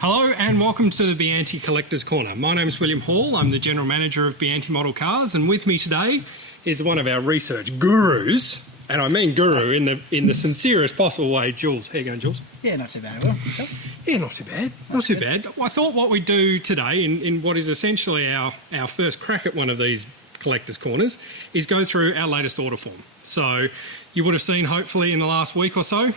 Hello and welcome to the Biante Collector's Corner. My name is William Hall. I'm the General Manager of Biante Model Cars, and with me today is one of our research gurus, and I mean guru in the sincerest possible way, Jules. How you going, Jules? Yeah, not too bad. Well, yourself? Yeah, not too bad. Not too bad. I thought what we do today in what is essentially our first crack at one of these collector's corners is go through our latest order form. So you would have seen hopefully in the last week or so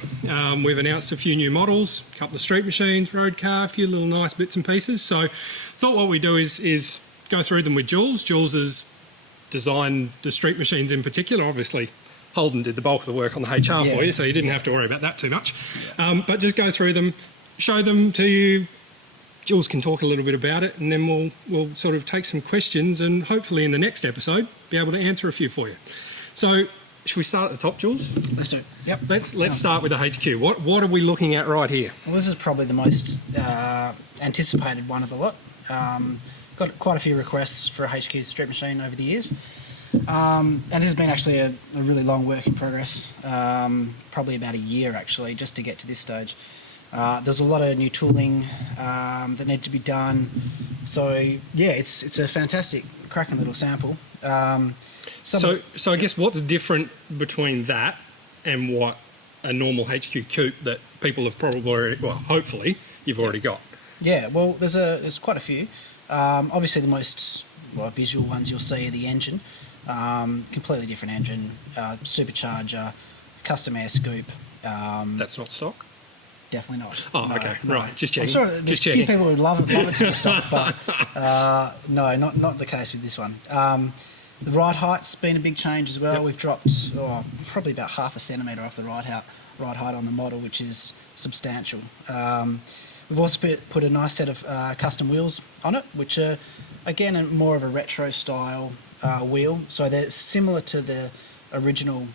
we've announced a few new models, a couple of street machines, road car, a few little nice bits and pieces. So thought what we do is go through them with Jules. Jules has designed the street machines in particular. Obviously Holden did the bulk of the work on the HR for you, so you didn't have to worry about that too much. But just go through them, show them to you. Jules can talk a little bit about it, and then we'll sort of take some questions and hopefully in the next episode be able to answer a few for you. So should we start at the top, Jules? Let's do it. Yep. Let's start with the HQ. What are we looking at right here? Well, this is probably the most anticipated one of the lot. Got quite a few requests for a HQ street machine over the years. And this has been actually a really long work in progress, probably about a year actually, just to get to this stage. There's a lot of new tooling that need to be done. So yeah, it's a fantastic, cracking little sample. So I guess what's different between that and what a normal HQ coupe that people have probably already, well, hopefully you've already got? Yeah, well, there's quite a few. Obviously the most visual ones you'll see are the engine. Completely different engine, supercharger, custom air scoop. That's not stock? Definitely not. Oh, no, okay, no. Right, just checking. I'm sure there's a few people who love it to be stock, but no, not the case with this one. The ride height's been a big change as well. Yep. We've dropped probably about 0.5 centimetre off the ride height on the model, which is substantial. We've also put a nice set of custom wheels on it, which are, again, more of a retro style wheel. So they're similar to the original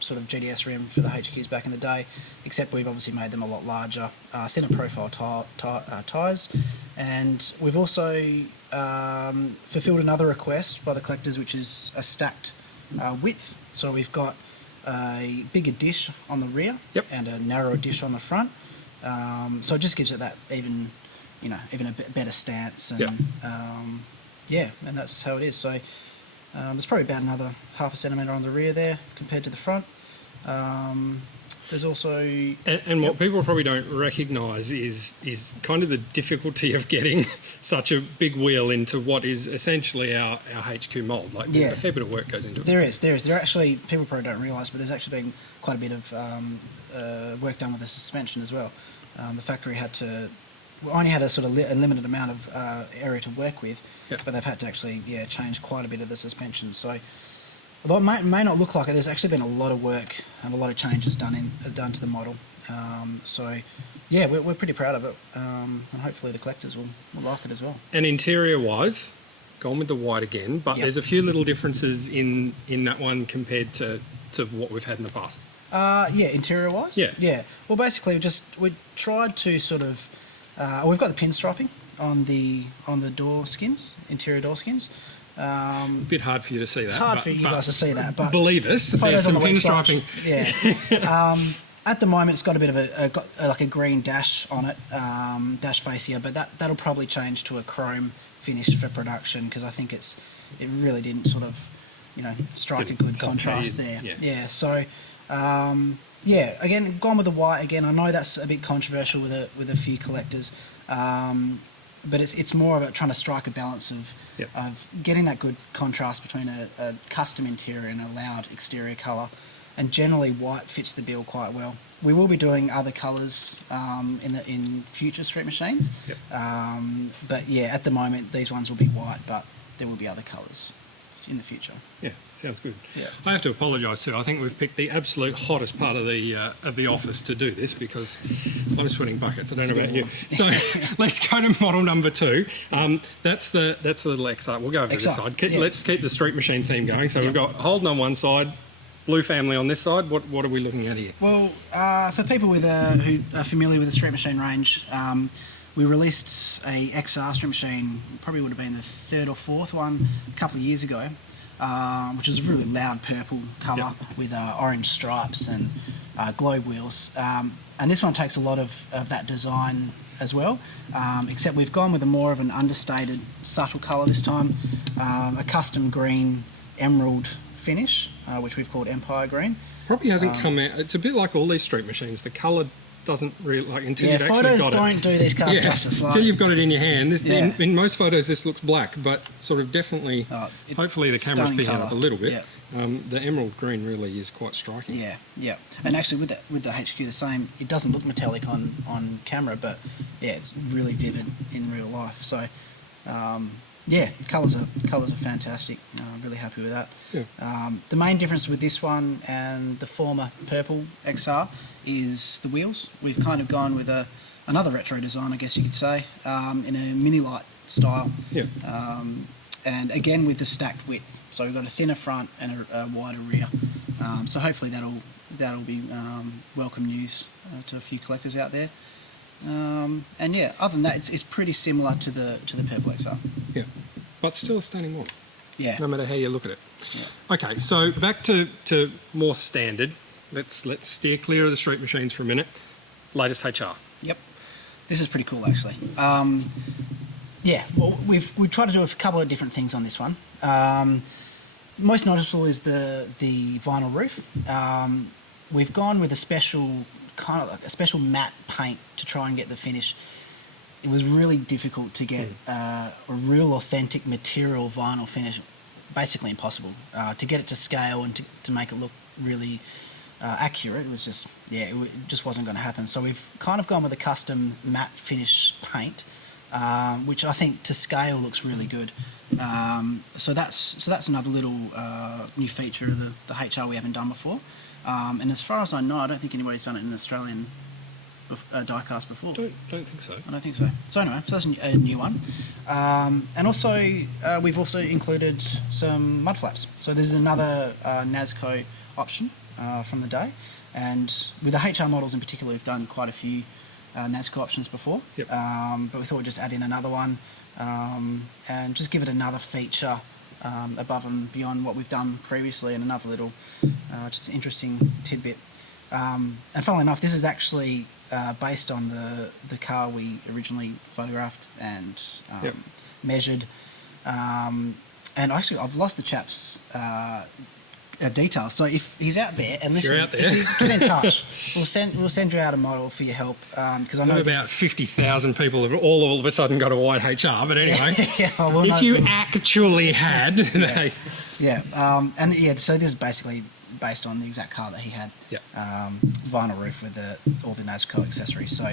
sort of GDS rim for the HQs back in the day, except we've obviously made them a lot larger, thinner profile tyres. And we've also fulfilled another request by the collectors, which is a stacked width. So we've got a bigger dish on the rear and a narrower dish on the front. So it just gives it that even a bit better stance. And and that's how it is. So there's probably about another 0.5 centimetre on the rear there compared to the front. There's also... And what people probably don't recognise is kind of the difficulty of getting such a big wheel into what is essentially our HQ mould. Like, a fair bit of work goes into it. There is. There are actually, people probably don't realise, but there's actually been quite a bit of work done with the suspension as well. The factory only had a sort of a limited amount of area to work with, but they've had to actually change quite a bit of the suspension. So although it may not look like it, there's actually been a lot of work and a lot of changes done to the model. So yeah, we're pretty proud of it, and hopefully the collectors will like it as well. And interior wise, gone with the white again, but there's a few little differences in that one compared to what we've had in the past. Interior wise? Yeah. Well, basically we tried to sort of we've got the pinstriping on the door skins, interior door skins. A bit hard for you to see that. It's hard for you guys to see that, but believe us, there's some pinstriping. Yeah. At the moment, it's got a bit of a green dash on it, dash fascia, but that'll probably change to a chrome finish for production, because I think it really didn't sort of strike a good contrast there. Yeah. So. Again, gone with the white again. I know that's a bit controversial with a few collectors, but it's more about trying to strike a balance of getting that good contrast between a custom interior and a loud exterior colour, and generally white fits the bill quite well. We will be doing other colours in future street machines, but at the moment these ones will be white, but there will be other colours in the future. Yeah, sounds good. Yeah. I have to apologise too. I think we've picked the absolute hottest part of the office to do this, because I'm sweating buckets. I don't know about you. So let's go to model number 2. That's the little XR. We'll go over to this side. Let's keep the street machine theme going. So we've got Holden on one side, Blue Family on this side. What are we looking at here? Well, for people who are familiar with the street machine range, we released a XR street machine, probably would have been the 3rd or 4th one a couple of years ago, which was a really loud purple colour with orange stripes and globe wheels. And this one takes a lot of that design as well, except we've gone with a more of an understated, subtle colour this time, a custom green emerald finish, which we've called Empire Green. Probably hasn't come out. It's a bit like all these street machines. The colour doesn't really, like, until you've actually photos got it. don't do these cars justice. Until you've got it in your hand. Yeah. In most photos, this looks black, but sort of definitely. Hopefully, the camera's picking it up a little bit. Yeah. The emerald green really is quite striking. Yeah. And actually, with the HQ, the same. It doesn't look metallic on camera, but yeah, it's really vivid in real life. So, colours are fantastic. I'm really happy with that. Yeah. The main difference with this one and the former purple XR is the wheels. We've kind of gone with another retro design, I guess you could say, in a mini light style. Yeah. And again with the stacked width. So we've got a thinner front and a wider rear. So hopefully that'll be welcome news to a few collectors out there. And yeah, other than that, it's pretty similar to the purple XR. Yeah, but still a stunning model. Yeah. No matter how you look at it. Yeah. Okay, so back to more standard. Let's steer clear of the street machines for a minute. Latest HR. Yep. This is pretty cool, actually. Well, we've tried to do a couple of different things on this one. Most noticeable is the vinyl roof. We've gone with a special matte paint to try and get the finish. It was really difficult to get a real authentic material vinyl finish. Basically impossible to get it to scale and to make it look really accurate. It was just it just wasn't going to happen. So we've kind of gone with a custom matte finish paint, which I think to scale looks really good. So that's another little new feature of the HR we haven't done before. And as far as I know, I don't think anybody's done it in an Australian diecast before. Don't think so. I don't think so. So anyway, so that's a new one. And also, we've also included some mud flaps. So this is another NASCO option from the day. And with the HR models in particular, we've done quite a few NASCO options before. Yep. But we thought we'd just add in another one and just give it another feature above and beyond what we've done previously, and another little just an interesting tidbit. And funnily enough, this is actually based on the car we originally photographed and measured. And actually, I've lost the chap's details. So if he's out there and listen, out there. if you get in touch, we'll send you out a model for your help. Because I know about 50,000 people have all of a sudden got a white HR. But anyway, if you actually had, so this is basically based on the exact car that he had. Vinyl roof with all the NASCO accessories. So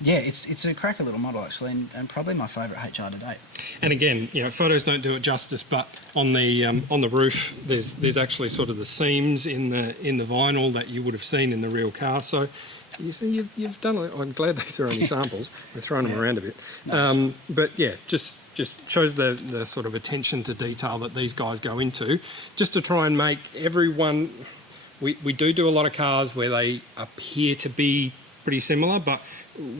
it's a cracker little model actually, and probably my favourite HR to date. And again, photos don't do it justice, but on the roof, there's actually sort of the seams in the vinyl that you would have seen in the real car. So you see, you've done it. I'm glad these are only samples. We're throwing them around a bit, but just shows the sort of attention to detail that these guys go into, just to try and make everyone. We do a lot of cars where they appear to be pretty similar, but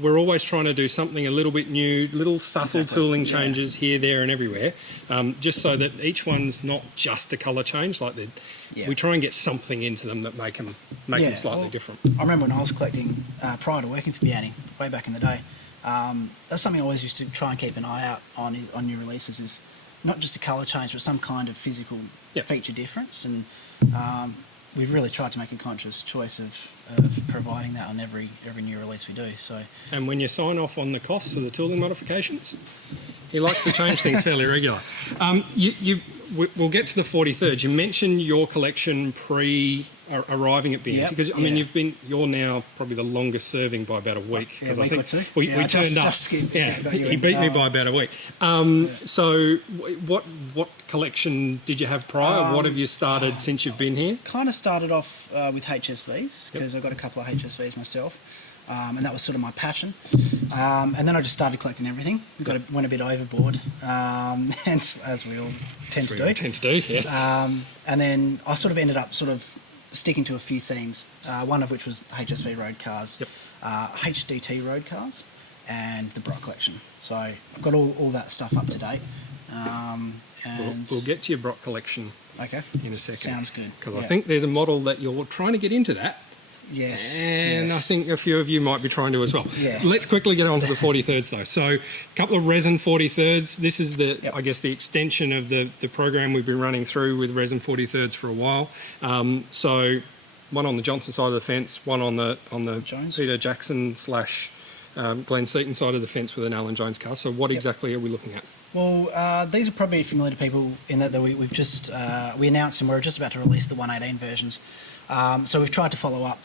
we're always trying to do something a little bit new, little subtle tooling changes here, there and everywhere, just so that each one's not just a colour change. We try and get something into them that make them slightly different. I remember when I was collecting, prior to working for Biante, way back in the day, that's something I always used to try and keep an eye out on new releases, is not just a colour change, but some kind of physical feature difference. And we've really tried to make a conscious choice of providing that on every new release we do. So, and when you sign off on the costs of the tooling modifications, he likes to change things fairly regular. We'll get to the 43rd. You mentioned your collection arriving at Biante, because you're now probably the longest serving by about a week. A week or two. We turned up. He beat me by about a week. So what collection did you have prior? What have you started since you've been here? Kind of started off with HSVs, because I've got a couple of HSVs myself. And that was sort of my passion. And then I just started collecting everything. Went a bit overboard, and as we all tend to do. Yes. And then I sort of ended up sticking to a few themes. One of which was HSV road cars, HDT road cars, and the Brock collection. So I've got all that stuff up to date. And we'll get to your Brock collection in a second. Sounds good. Because I think there's a model that you're trying to get into that. Yes. And yes. I think a few of you might be trying to as well. Yeah. Let's quickly get on to the 43rds though. So a couple of resin 43rds. This is the, Yep. I guess, the extension of the program we've been running through with resin 43rds for a while. So one on the Johnson side of the fence, one on the Jones. Peter Jackson / Glenn Seaton side of the fence with an Alan Jones car. So what exactly are we looking at? Well, these are probably familiar to people in that we've just we announced and we're just about to release the 118 versions. So we've tried to follow up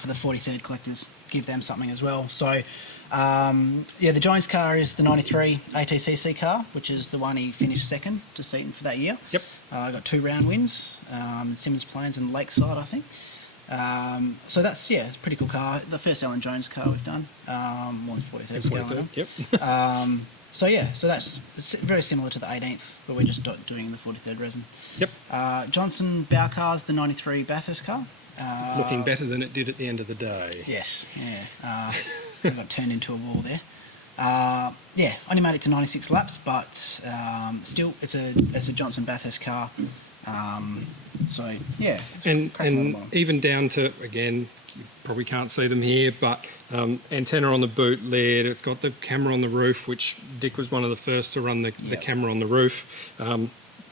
for the 43rd collectors, give them something as well. So the Jones car is the 93 ATCC car, which is the one he finished second to Seaton for that year. Yep. Got 2 round wins, Simmons Plains and Lakeside, I think. So that's a pretty cool car. The first Alan Jones car we've done, more than 43rd scale. 43rd, yep. So that's very similar to the 18th, but we're just doing the 43rd resin. Yep. Johnson Bow cars, the 93 Bathurst car. Looking better than it did at the end of the day. Yes, yeah. I got turned into a wall there. Only made it to 96 laps, but still, it's a Johnson Bathurst car. And even down to, again, you probably can't see them here, but antenna on the boot lid. It's got the camera on the roof, which Dick was one of the first to run the camera on the roof.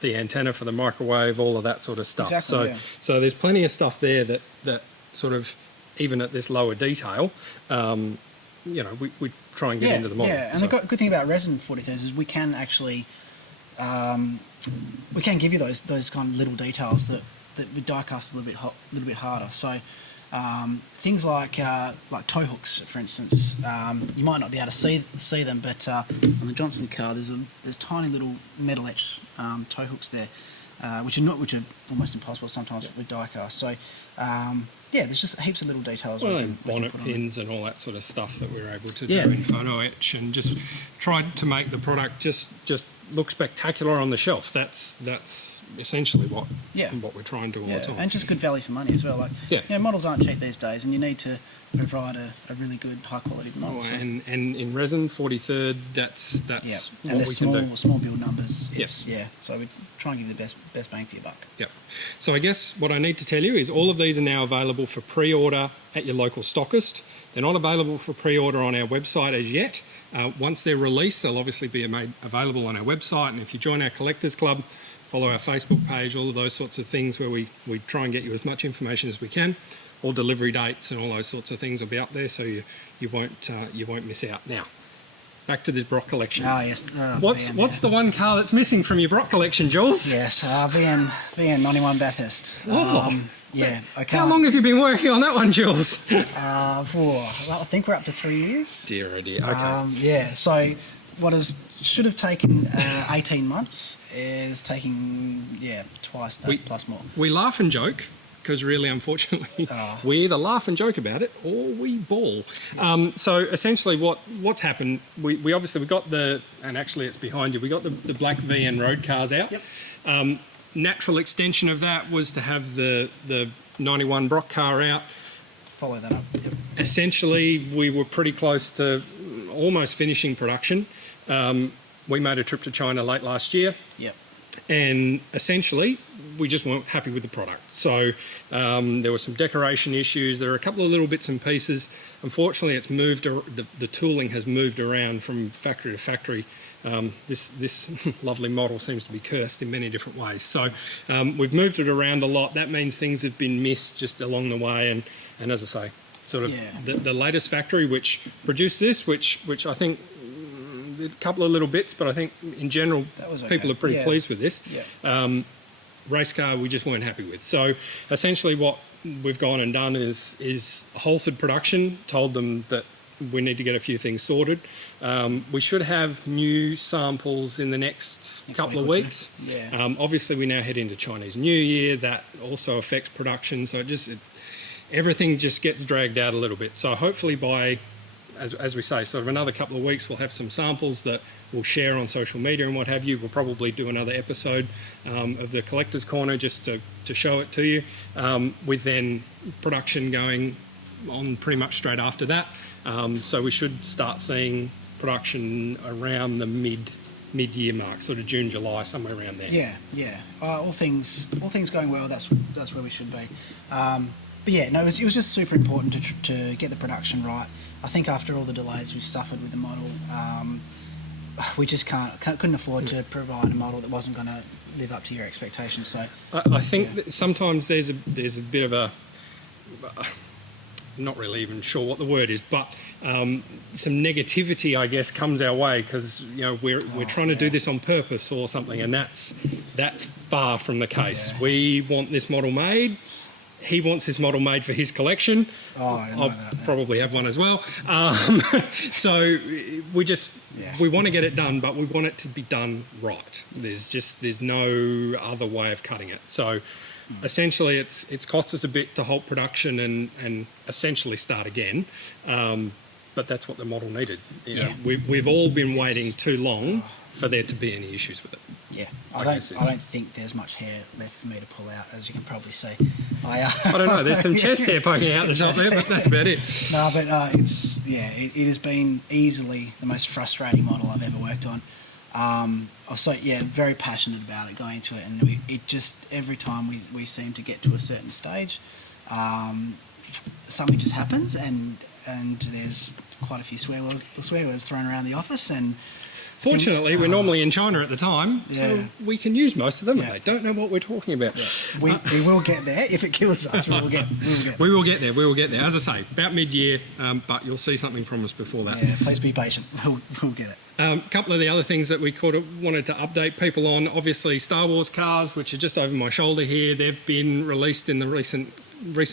The antenna for the microwave, all of that sort of stuff. Exactly, so there's plenty of stuff there that sort of, even at this lower detail, we try and get into the model. Yeah, and the good thing about resin 43s is we can actually we can give you those kind of little details that with die cast a little bit harder. So things like tow hooks, for instance, you might not be able to see them, but on the Johnson car, there's tiny little metal etched tow hooks there, which are almost impossible sometimes with die cast. So there's just heaps of little details. Well, and bonnet pins and all that sort of stuff that we're able to do in photo etch, and just tried to make the product just look spectacular on the shelf. That's essentially what we're trying to do all the time. And just good value for money as well. Models aren't cheap these days, and you need to provide a really good high quality model. And in resin 43rd, that's what and we can do. Small build numbers. Yes. So we try and give you the best bang for your buck. Yep. So I guess what I need to tell you is all of these are now available for pre-order at your local stockist. They're not available for pre-order on our website as yet. Once they're released, they'll obviously be made available on our website. And if you join our Collectors Club, follow our Facebook page, all of those sorts of things where we try and get you as much information as we can. All delivery dates and all those sorts of things will be up there, so you won't miss out. Now, back to the Brock collection. Oh yes. What's the one car that's missing from your Brock collection, Jules? Yes, VN 91 Bathurst. Okay. How long have you been working on that one, Jules? I think we're up to 3 years. Dear, oh dear. Okay. So what should have taken 18 months is taking twice that plus more. We laugh and joke, because really, unfortunately, we either laugh and joke about it or we bawl. So essentially what's happened, we got and actually it's behind you, we got the black VN road cars out. Yep. Natural extension of that was to have the 91 Brock car out. Follow that up. Yep. Essentially, we were pretty close to almost finishing production. We made a trip to China late last year. Yep. And essentially, we just weren't happy with the product. So there were some decoration issues. There are a couple of little bits and pieces. Unfortunately, it's moved. The tooling has moved around from factory to factory. This lovely model seems to be cursed in many different ways. So we've moved it around a lot. That means things have been missed just along the way. And as I say, sort of the latest factory which produced this, which I think a couple of little bits, but I think in general people are pretty pleased with this. Yeah. Race car we just weren't happy with. So essentially what we've gone and done is halted production, told them that we need to get a few things sorted. We should have new samples in the next couple of weeks. Yeah. Obviously we now head into Chinese New Year. That also affects production. So everything just gets dragged out a little bit. So hopefully by, as we say, sort of another couple of weeks, we'll have some samples that we'll share on social media and what have you. We'll probably do another episode of the Collector's Corner just to show it to you, with then production going on pretty much straight after that. So we should start seeing production around the mid-year mark, sort of June, July, somewhere around there. Yeah. All things going well, that's where we should be. But yeah, no, it was just super important to get the production right. I think after all the delays we've suffered with the model, we just couldn't afford to provide a model that wasn't going to live up to your expectations. So I think that sometimes there's a bit of a, I'm not really even sure what the word is, but some negativity, I guess, comes our way because we're trying to do this on purpose or something, and that's far from the case. Yeah. We want this model made. He wants his model made for his collection. I'll probably have one as well. So we want to get it done, but we want it to be done right. There's no other way of cutting it. So essentially, it's cost us a bit to halt production and essentially start again. But that's what the model needed. We've all been waiting too long for there to be any issues with it. Yeah, I don't think there's much hair left for me to pull out, as you can probably see. I don't know. There's some chest hair poking out the top there, but that's about it. No, but it has been easily the most frustrating model I've ever worked on. I'm very passionate about it going into it, and it just every time we seem to get to a certain stage, something just happens, and there's quite a few swear words thrown around the office, and fortunately, we're normally in China at the time, so we can use most of them. Yeah. They don't know what we're talking about. Yeah. We will get there if it kills us. We will get there. We will get there. As I say, about mid-year, but you'll see something from us before that. Yeah, please be patient. We'll get it. A couple of the other things that we wanted to update people on, obviously Star Wars cars, which are just over my shoulder here. They've been released in the recent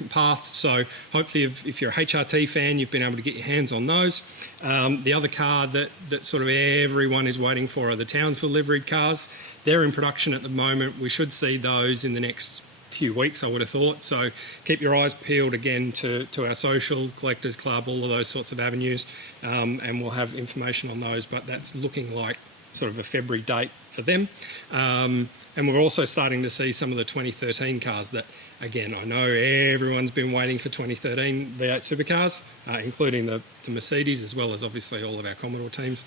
past, so hopefully if you're a HRT fan, you've been able to get your hands on those. The other car that sort of everyone is waiting for are the Townsville liveried cars. They're in production at the moment. We should see those in the next few weeks, I would have thought, so keep your eyes peeled again to our social, Collectors Club, all of those sorts of avenues, and we'll have information on those, but that's looking like sort of a February date for them. And we're also starting to see some of the 2013 cars that, again, I know everyone's been waiting for 2013 V8 supercars, including the Mercedes, as well as obviously all of our Commodore teams.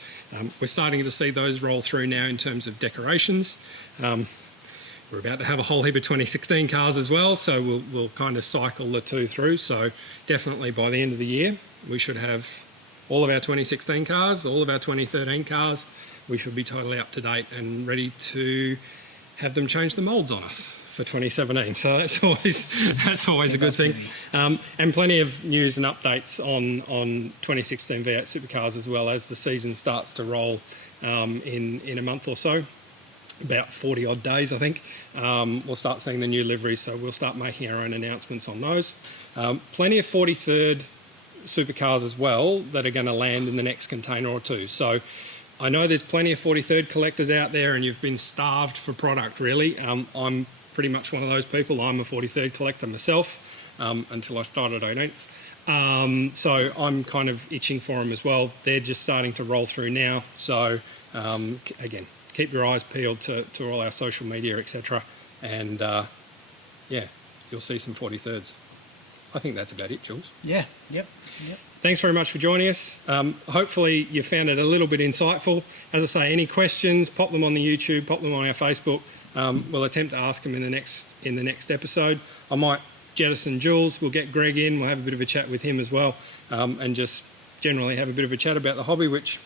We're starting to see those roll through now in terms of decorations. We're about to have a whole heap of 2016 cars as well, so we'll kind of cycle the two through. So definitely by the end of the year, we should have all of our 2016 cars, all of our 2013 cars. We should be totally up to date and ready to have them change the moulds on us for 2017. So that's always a good thing. And plenty of news and updates on 2016 V8 supercars as well as the season starts to roll in a month or so. About 40 odd days, I think. We'll start seeing the new liveries, so we'll start making our own announcements on those. Plenty of 43rd supercars as well that are going to land in the next container or two. So I know there's plenty of 43rd collectors out there and you've been starved for product, really. I'm pretty much one of those people. I'm a 43rd collector myself until I started 18ths. So I'm kind of itching for them as well. They're just starting to roll through now. So again, keep your eyes peeled to all our social media, etc. And you'll see some 43rds. I think that's about it, Jules. Yeah, yep. Thanks very much for joining us. Hopefully you found it a little bit insightful. As I say, any questions, pop them on the YouTube, pop them on our Facebook. We'll attempt to ask them in the next episode. I might jettison Jules. We'll get Greg in. We'll have a bit of a chat with him as well, and just generally have a bit of a chat about the hobby, which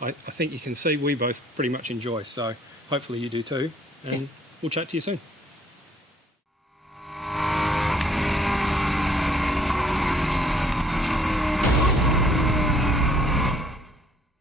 I think you can see we both pretty much enjoy. So hopefully you do too. And we'll chat to you soon.